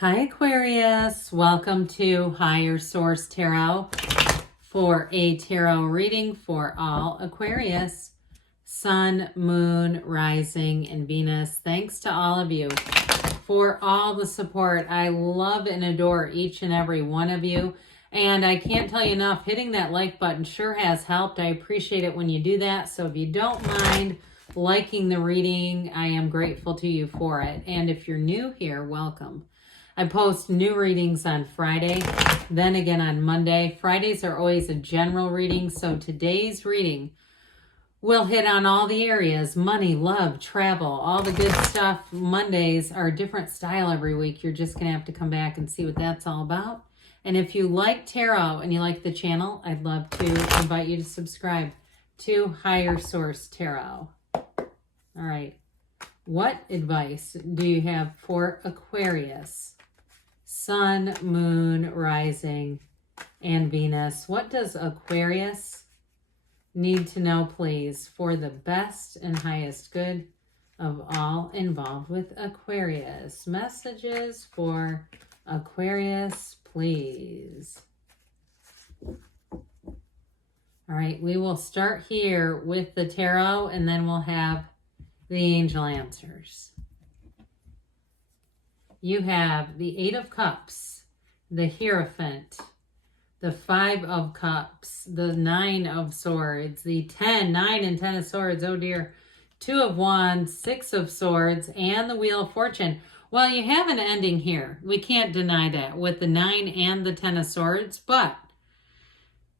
Hi Aquarius, welcome to Higher Source Tarot for a tarot reading for all Aquarius, Sun, Moon, Rising, and Venus. Thanks to all of you for all the support. I love and adore each and every one of you. And I can't tell you enough, hitting that like button sure has helped. I appreciate it when you do that. So if you don't mind liking the reading, I am grateful to you for it. And if you're new here, welcome. I post new readings on Friday, then again on Monday. Fridays are always a general reading, so today's reading will hit on all the areas: money, love, travel, all the good stuff. Mondays are a different style every week. You're just going to have to come back and see what that's all about. And if you like tarot and you like the channel, I'd love to invite you to subscribe to Higher Source Tarot. All right. What advice do you have for Aquarius? Sun, Moon, Rising, and Venus. What does Aquarius need to know, please, for the best and highest good of all involved with Aquarius? Messages for Aquarius, please. All right, we will start here with the tarot, and then we'll have the angel answers. You have the Eight of Cups, the Hierophant, the Five of Cups, the Nine of Swords, the 10, 9 and 10 of Swords, oh dear, Two of Wands, Six of Swords, and the Wheel of Fortune. Well, you have an ending here. We can't deny that with the 9 and the 10 of Swords, but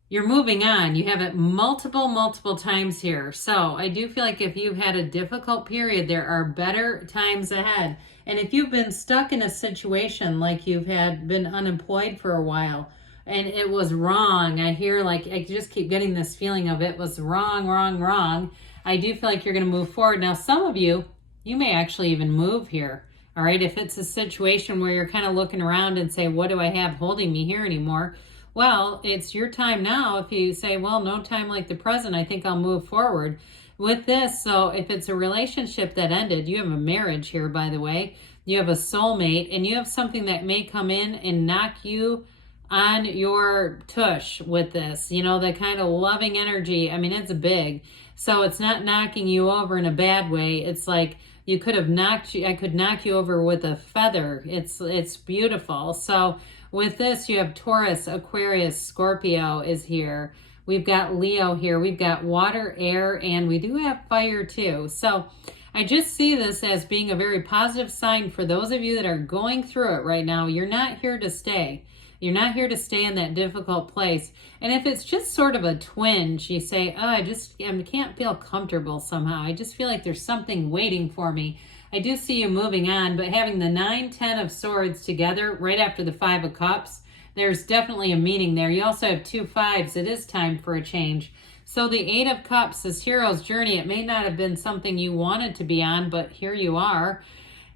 you're moving on. You have it multiple times here. So I do feel like if you've had a difficult period, there are better times ahead. And if you've been stuck in a situation like you've been unemployed for a while and it was wrong, I just keep getting this feeling of it was wrong. I do feel like you're going to move forward. Now, some of you may actually even move here. All right. If it's a situation where you're kind of looking around and say, what do I have holding me here anymore? Well, it's your time now. If you say, well, no time like the present, I think I'll move forward with this. So if it's a relationship that ended, you have a marriage here, by the way, you have a soulmate, and you have something that may come in and knock you on your tush with this, the kind of loving energy. I mean, it's big. So it's not knocking you over in a bad way. It's like I could knock you over with a feather. It's beautiful. So with this, you have Taurus, Aquarius, Scorpio is here. We've got Leo here. We've got water, air, and we do have fire too. So I just see this as being a very positive sign for those of you that are going through it right now. You're not here to stay. You're not here to stay in that difficult place. And if it's just sort of a twinge, you say, oh, I can't feel comfortable somehow. I just feel like there's something waiting for me. I do see you moving on, but having the 9, 10 of Swords together right after the 5 of Cups, there's definitely a meaning there. You also have 2 5s. It is time for a change. So the 8 of Cups, this hero's journey, it may not have been something you wanted to be on, but here you are.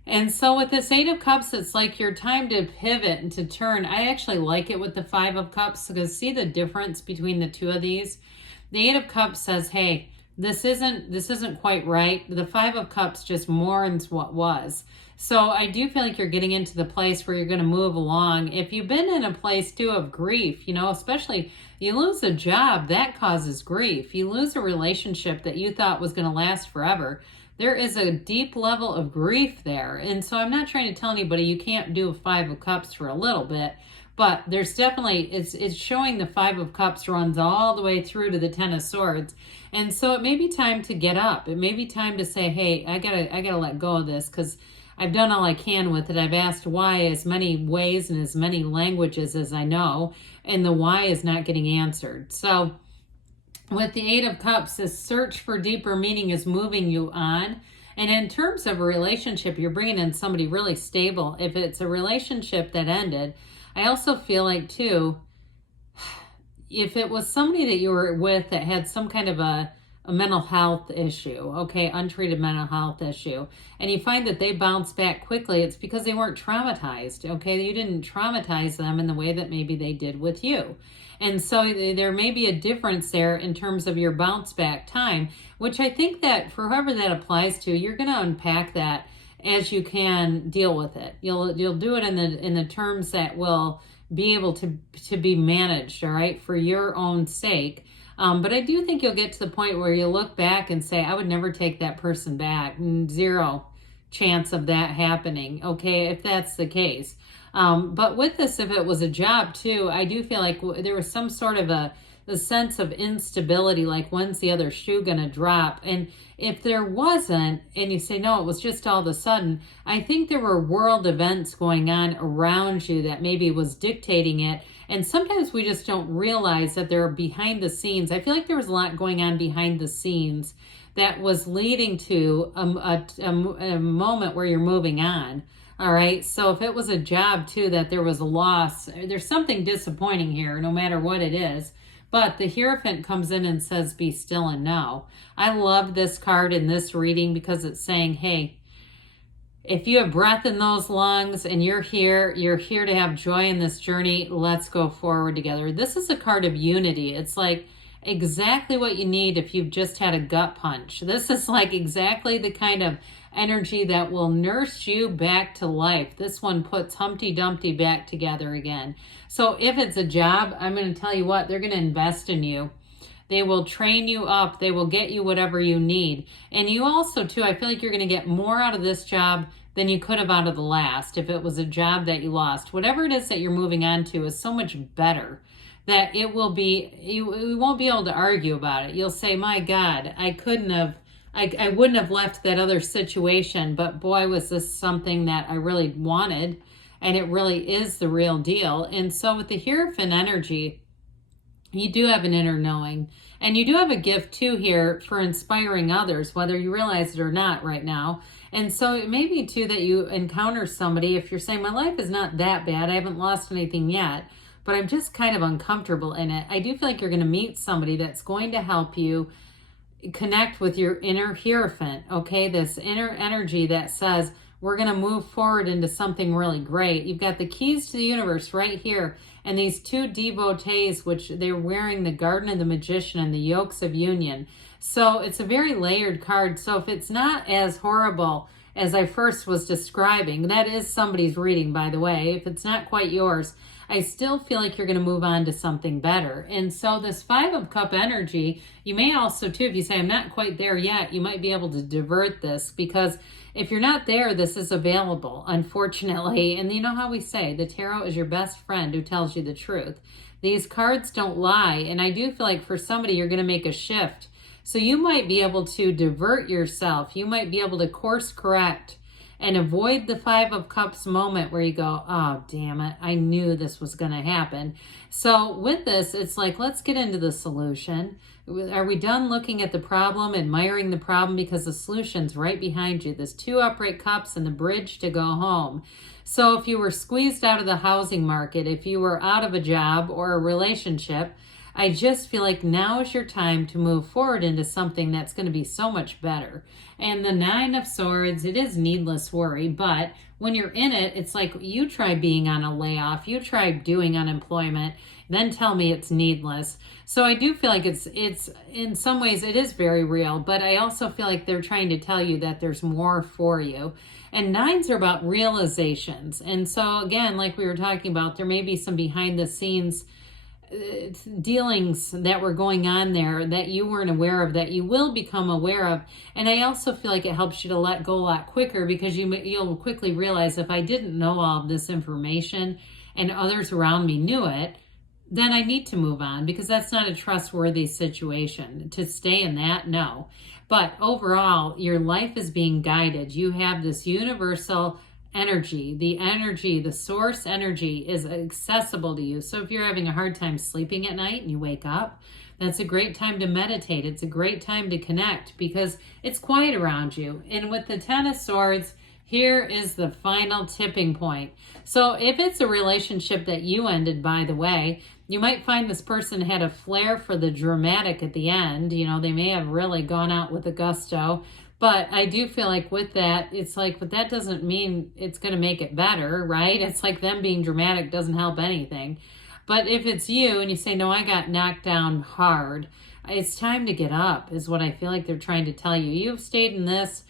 And so with this 8 of Cups, it's like your time to pivot and to turn. I actually like it with the 5 of Cups because see the difference between the two of these? The 8 of Cups says, hey, this isn't quite right. The 5 of Cups just mourns what was. So I do feel like you're getting into the place where you're going to move along. If you've been in a place too of grief, especially you lose a job, that causes grief. You lose a relationship that you thought was going to last forever. There is a deep level of grief there. And so I'm not trying to tell anybody you can't do a 5 of Cups for a little bit, but there's definitely, it's showing the 5 of Cups runs all the way through to the 10 of Swords. And so it may be time to get up. It may be time to say, hey, I gotta let go of this because I've done all I can with it. I've asked why as many ways and as many languages as I know, and the why is not getting answered. So with the 8 of Cups, this search for deeper meaning is moving you on. And in terms of a relationship, you're bringing in somebody really stable. If it's a relationship that ended, I also feel like too, if it was somebody that you were with that had some kind of a mental health issue, okay, untreated mental health issue, and you find that they bounce back quickly, it's because they weren't traumatized, okay? You didn't traumatize them in the way that maybe they did with you. And so there may be a difference there in terms of your bounce back time, which I think that for whoever that applies to, you're going to unpack that as you can deal with it. You'll do it in the terms that will be able to be managed, all right, for your own sake. But I do think you'll get to the point where you look back and say, I would never take that person back. Zero chance of that happening, okay, if that's the case. But with this, if it was a job too, I do feel like there was some sort of a sense of instability, like when's the other shoe gonna drop? And if there wasn't, and you say, no, it was just all of a sudden, I think there were world events going on around you that maybe was dictating it. And sometimes we just don't realize that they're behind the scenes. I feel like there was a lot going on behind the scenes that was leading to a moment where you're moving on. All right. So if it was a job too, that there was a loss, there's something disappointing here, no matter what it is. But the Hierophant comes in and says, be still and know. I love this card in this reading because it's saying, hey, if you have breath in those lungs and you're here to have joy in this journey, let's go forward together. This is a card of unity. It's like exactly what you need if you've just had a gut punch. This is like exactly the kind of energy that will nurse you back to life. This one puts Humpty Dumpty back together again. So if it's a job, I'm going to tell you what, they're going to invest in you. They will train you up. They will get you whatever you need. And you also, too, I feel like you're going to get more out of this job than you could have out of the last if it was a job that you lost. Whatever it is that you're moving on to is so much better that it will be, you won't be able to argue about it. You'll say, my God, I wouldn't have left that other situation, but boy, was this something that I really wanted, and it really is the real deal. And so with the Hierophant energy, you do have an inner knowing, and you do have a gift too here for inspiring others, whether you realize it or not right now. And so it may be too that you encounter somebody, if you're saying, my life is not that bad, I haven't lost anything yet, but I'm just kind of uncomfortable in it. I do feel like you're going to meet somebody that's going to help you connect with your inner Hierophant, okay? This inner energy that says, we're going to move forward into something really great. You've got the keys to the universe right here, and these two devotees, which they're wearing the Garden of the Magician and the Yokes of Union. So it's a very layered card. So if it's not as horrible as I first was describing, that is somebody's reading, by the way. If it's not quite yours, I still feel like you're going to move on to something better. And so this Five of Cup energy, you may also too, if you say, I'm not quite there yet, you might be able to divert this, because if you're not there, this is available, unfortunately. And you know how we say, the tarot is your best friend who tells you the truth. These cards don't lie. And I do feel like for somebody, you're going to make a shift. So you might be able to divert yourself. You might be able to course correct and avoid the Five of Cups moment where you go, oh, damn it, I knew this was going to happen. So with this, it's like, let's get into the solution. Are we done looking at the problem, admiring the problem? Because the solution's right behind you. There's two upright cups and the bridge to go home. So if you were squeezed out of the housing market, if you were out of a job or a relationship, I just feel like now is your time to move forward into something that's going to be so much better. And the Nine of Swords, it is needless worry, but when you're in it, it's like you try being on a layoff, you try doing unemployment, then tell me it's needless. So I do feel like it's in some ways it is very real, but I also feel like they're trying to tell you that there's more for you. And nines are about realizations. And so again, like we were talking about, there may be some behind the scenes dealings that were going on there that you weren't aware of, that you will become aware of. And I also feel like it helps you to let go a lot quicker, because you'll quickly realize, if I didn't know all of this information and others around me knew it, then I need to move on, because that's not a trustworthy situation. To stay in that, no. But overall, your life is being guided. You have this universal energy, the source energy is accessible to you. So if you're having a hard time sleeping at night and you wake up, that's a great time to meditate. It's a great time to connect, because it's quiet around you. And with the Ten of Swords, here is the final tipping point. So if it's a relationship that you ended, by the way, you might find this person had a flair for the dramatic at the end. You know, they may have really gone out with a gusto. But I do feel like with that, it's like, but that doesn't mean it's going to make it better, right? It's like them being dramatic doesn't help anything. But if it's you and you say, no, I got knocked down hard, it's time to get up, is what I feel like they're trying to tell you. You've stayed in this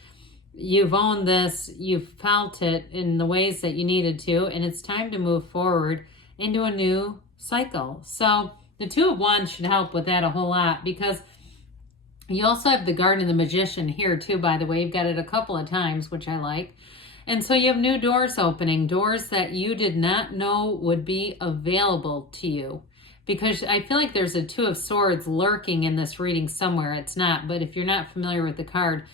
You've owned this, you've felt it in the ways that you needed to, and it's time to move forward into a new cycle. So the Two of Wands should help with that a whole lot, because you also have the Garden of the Magician here too, by the way. You've got it a couple of times, which I like. And so you have new doors opening, doors that you did not know would be available to you. Because I feel like there's a Two of Swords lurking in this reading somewhere. It's not, but if you're not familiar with the card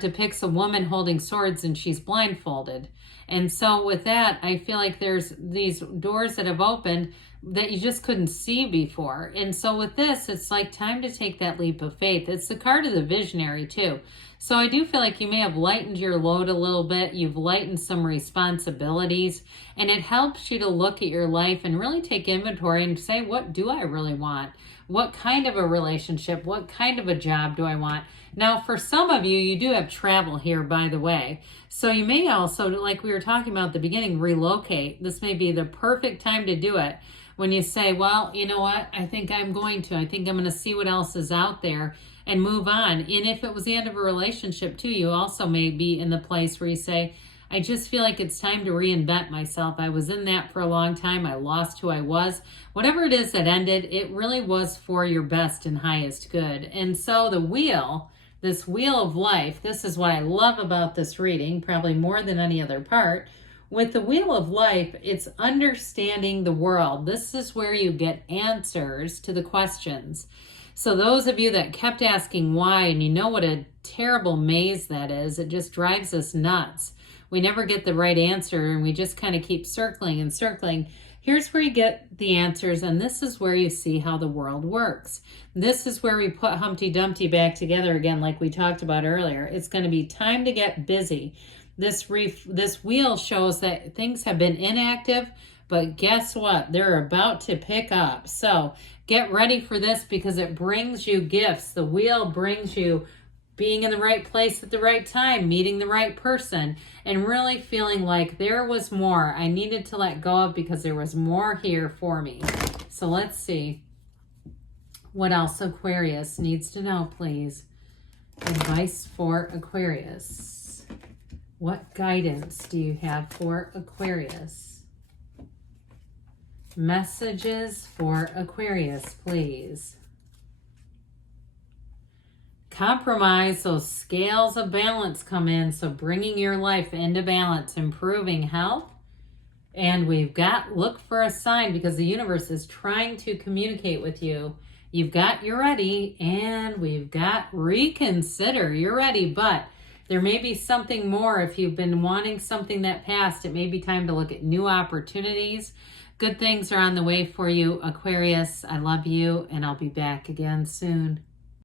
depicts a woman holding swords and she's blindfolded. And so with that, I feel like there's these doors that have opened that you just couldn't see before. And so with this, it's like time to take that leap of faith. It's the card of the visionary too. So I do feel like you may have lightened your load a little bit. You've lightened some responsibilities, and it helps you to look at your life and really take inventory and say, what do I really want? What kind of a relationship? What kind of a job do I want? Now, for some of you, you do have travel here, by the way. So you may also, like we were talking about at the beginning, relocate. This may be the perfect time to do it. When you say, well, you know what? I think I'm going to see what else is out there and move on. And if it was the end of a relationship too, you also may be in the place where you say, I just feel like it's time to reinvent myself. I was in that for a long time. I lost who I was. Whatever it is that ended, it really was for your best and highest good. And so the wheel, this wheel of life, this is what I love about this reading, probably more than any other part. With the wheel of life, it's understanding the world. This is where you get answers to the questions. So those of you that kept asking why, and you know what a terrible maze that is, it just drives us nuts. We never get the right answer, and we just kind of keep circling and circling. Here's where you get the answers, and this is where you see how the world works. This is where we put Humpty Dumpty back together again, like we talked about earlier. It's going to be time to get busy. This wheel shows that things have been inactive, but guess what? They're about to pick up. So get ready for this, because it brings you gifts. The wheel brings you being in the right place at the right time, meeting the right person, and really feeling like there was more I needed to let go of because there was more here for me. So let's see what else Aquarius needs to know, please. Advice for Aquarius. What guidance do you have for Aquarius? Messages for Aquarius, please. Compromise, those scales of balance come in, so bringing your life into balance, improving health. And we've got, look for a sign, because the universe is trying to communicate with you. You've got you're ready, and we've got reconsider. You're ready, but there may be something more. If you've been wanting something that passed, it may be time to look at new opportunities. Good things are on the way for you, Aquarius. I love you, and I'll be back again soon.